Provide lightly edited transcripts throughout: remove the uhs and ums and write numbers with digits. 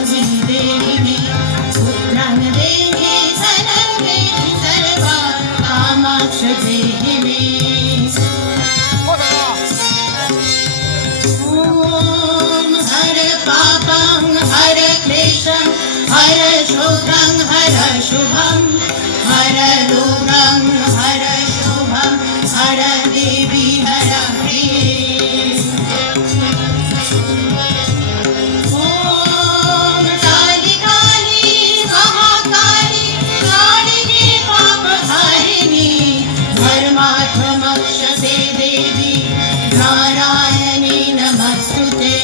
भागवती देवी मे पुत्रं देहि धनं देहि सर्वान् कामाक्ष देहि मे ॐ हर पापं हर क्लेशं हर शोकं हर शुभं हर रोगं हर शुभं हर देवी हर प्रिये ॐ काली काली महाकाली कालिके पापहारिणी धर्मार्थमक्षसे देवी नारायणी नमस्तुते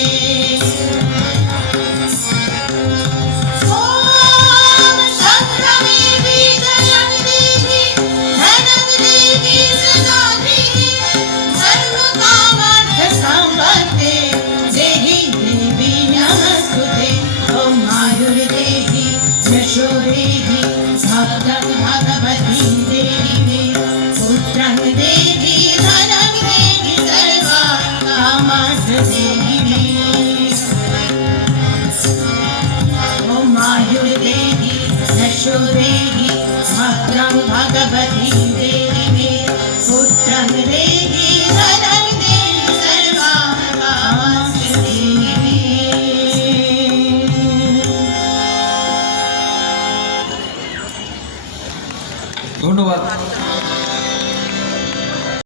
ॐ संक्रमे बीजं देवी धनं देवी सदा देवी सर्वकामार्थसम्पदे देहि देवी नमस्तुते ॐ आयुर्देहि यशो देहि भद्रं भगवती देहि मे पुत्रं देहि धनं देहि सर्वान् कामार्थ देहि मे ॐ आयुर्देहि यशो देहि भद्रं भगवती देहि मे पुत्रं देहि धनं देहि सर्वान् कामार्थ देहि मे ধন্যবাদ।